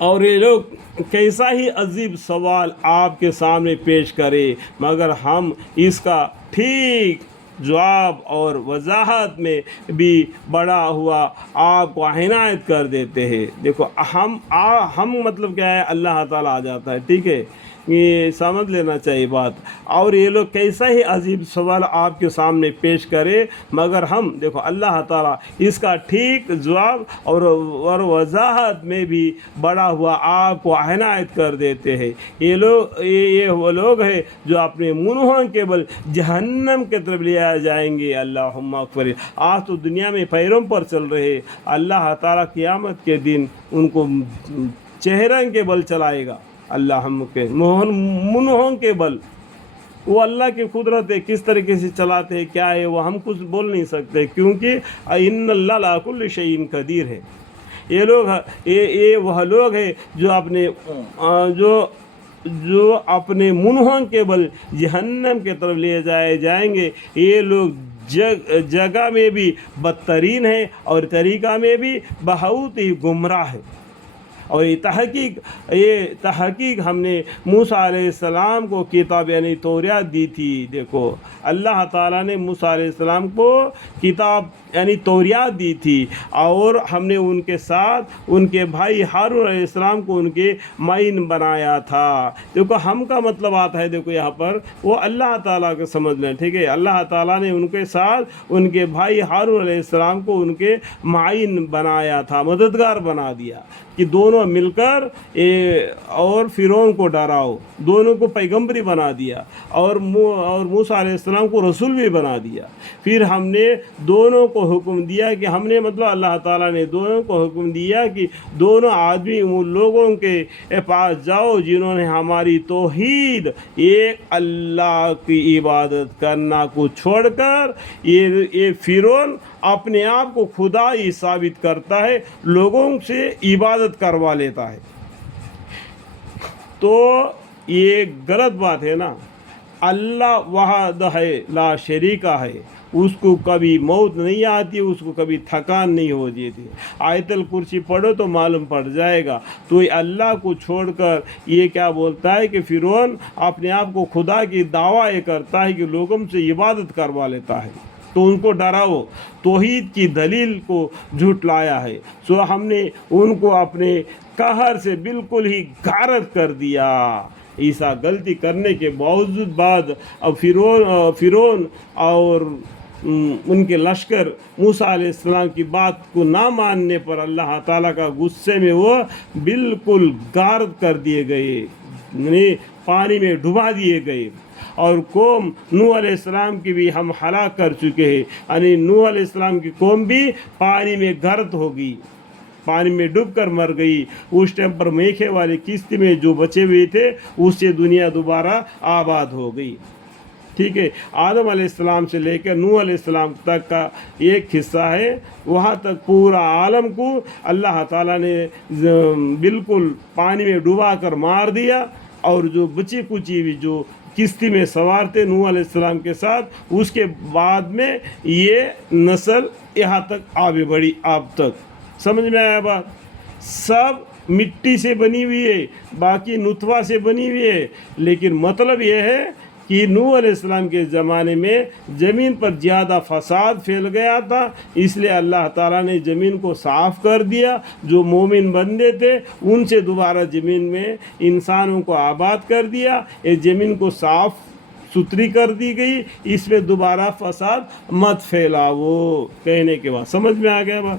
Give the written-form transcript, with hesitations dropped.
اور یہ لوگ کیسا ہی عجیب سوال آپ کے سامنے پیش کرے مگر ہم اس کا ٹھیک جواب اور وضاحت میں بھی بڑا ہوا آپ کو عنایت کر دیتے ہیں۔ دیکھو ہم مطلب کیا ہے، اللہ تعالیٰ آ جاتا ہے، ٹھیک ہے، یہ سمجھ لینا چاہیے بات۔ اور یہ لوگ کیسا ہی عجیب سوال آپ کے سامنے پیش کرے مگر ہم، دیکھو اللہ تعالیٰ اس کا ٹھیک جواب اور وضاحت میں بھی بڑا ہوا آپ کو عنایت کر دیتے ہیں۔ یہ وہ لوگ ہیں جو اپنے منہوں کے بل جہنم کی طرف لے جائیں گے۔ اللہم اغفر۔ آج تو دنیا میں پیروں پر چل رہے، اللہ تعالیٰ قیامت کے دن ان کو چہروں کے بل چلائے گا، اللہ ہم کے منہوں کے بل۔ وہ اللہ کی قدرت ہے، کس طریقے سے چلاتے ہیں کیا ہے وہ ہم کچھ بول نہیں سکتے، کیونکہ ان اللہ علی کل شیء قدیر ہے۔ یہ وہ لوگ ہیں جو اپنے منہوں کے بل جہنم کی طرف لے جائیں گے۔ یہ لوگ جگہ میں بھی بدترین ہے اور طریقہ میں بھی بہت ہی گمراہ ہے۔ اور یہ تحقیق ہم نے موسیٰ علیہ السلام کو کتاب یعنی توریات دی تھی۔ دیکھو اللہ تعالیٰ نے موسیٰ علیہ السلام کو کتاب یعنی توریات دی تھی، اور ہم نے ان کے ساتھ ان کے بھائی ہارون علیہ السلام کو ان کے معین بنایا تھا۔ دیکھو ہم کا مطلب آتا ہے، دیکھو یہاں پر وہ اللہ تعالیٰ کو سمجھ لیں، ٹھیک ہے۔ اللہ تعالیٰ نے ان کے ساتھ ان کے بھائی ہارون علیہ السلام کو ان کے معین بنایا تھا، مددگار بنا دیا کہ دونوں مل کر اور فرعون کو ڈراؤ، دونوں کو پیغمبری بنا دیا، اور موسیٰ علیہ السلام کو رسول بھی بنا دیا۔ پھر ہم نے دونوں کو حکم دیا کہ اللہ تعالیٰ نے دونوں کو حکم دیا کہ دونوں آدمی ان لوگوں کے پاس جاؤ جنہوں نے ہماری توحید، ایک اللہ کی عبادت کرنا کو چھوڑ کر یہ فرعون اپنے آپ کو خدا ہی ثابت کرتا ہے، لوگوں سے عبادت کروا لیتا ہے۔ تو یہ غلط بات ہے نا۔ اللہ وحدہ لا شریک ہے، اس کو کبھی موت نہیں آتی، اس کو کبھی تھکان نہیں ہو جاتی۔ آیت الکرسی پڑھو تو معلوم پڑ جائے گا۔ تو یہ اللہ کو چھوڑ کر یہ کیا بولتا ہے کہ فرعون اپنے آپ کو خدا کی دعویٰ یہ کرتا ہے کہ لوگوں سے عبادت کروا لیتا ہے، تو ان کو ڈراؤ، توحید کی دلیل کو جھٹلایا ہے۔ سو ہم نے ان کو اپنے قہر سے بالکل ہی غارت کر دیا۔ ایسا غلطی کرنے کے باوجود بعد اب فرعون اور ان کے لشکر موسیٰ علیہ السلام کی بات کو نہ ماننے پر اللہ تعالیٰ کا غصے میں وہ بالکل غارت کر دیے گئے، یعنی پانی میں ڈبا دیے گئے۔ اور قوم نوح علیہ السلام کی بھی ہم ہلاک کر چکے ہیں، یعنی نوح علیہ السلام کی قوم بھی پانی میں غرق ہو گئی، پانی میں ڈوب کر مر گئی۔ اس ٹائم پر میکھے والی کشتی میں جو بچے ہوئے تھے اس سے دنیا دوبارہ آباد ہو گئی، ٹھیک ہے۔ آدم علیہ السلام سے لے کر نوح علیہ السلام تک کا ایک حصہ ہے، وہاں تک پورا عالم کو اللہ تعالیٰ نے بالکل پانی میں ڈبا کر مار دیا، اور جو بچی کچی بھی جو کشتی میں سوار تھے نوح علیہ السلام کے ساتھ، اس کے بعد میں یہ نسل یہاں تک آگے بڑھی۔ اب تک سمجھ میں آیا بات؟ سب مٹی سے بنی ہوئی ہے، باقی نطفہ سے بنی ہوئی ہے، لیکن مطلب یہ ہے کہ نوح علیہ السلام کے زمانے میں زمین پر زیادہ فساد پھیل گیا تھا، اس لیے اللہ تعالیٰ نے زمین کو صاف کر دیا۔ جو مومن بندے تھے ان سے دوبارہ زمین میں انسانوں کو آباد کر دیا، اس زمین کو صاف ستھری کر دی گئی، اس میں دوبارہ فساد مت پھیلاؤ۔ کہنے کے بعد سمجھ میں آ گیا بات؟